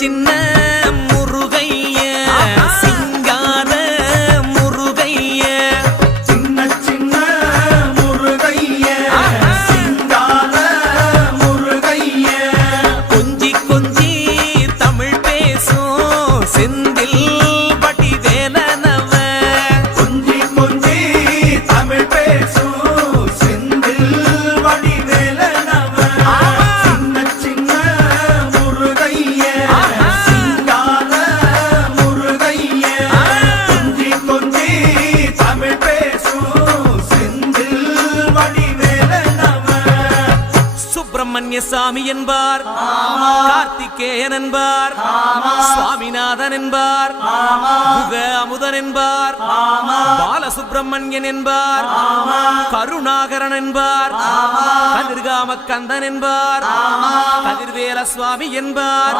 சின்ன முருகைய சிங்கார முருகைய சின்ன சின்ன முருகைய சிங்கார முருகைய கொஞ்சி கொஞ்சி தமிழ் பேசும் செந்தில் வடிவேலனவ கொஞ்சி கொஞ்சி தமிழ் பேசும் செந்தில் வடிவேலனவ சின்ன சின்ன முருகைய சிங்கார முருகைய கொஞ்சி கொஞ்சி தமிழ் பேசும் செந்தில் வடிவேலனவ சுப்பிரமணிய சாமி என்பார், கார்த்திகேயன் என்பார், சுவாமிநாதன் என்பார், முக அமுதன் என்பார், பாலசுப்பிரமணியன் என்பார், கருணாகரன் என்பார், கதிர்காம கந்தன் என்பார், கதிர்வேல சுவாமி என்பார்,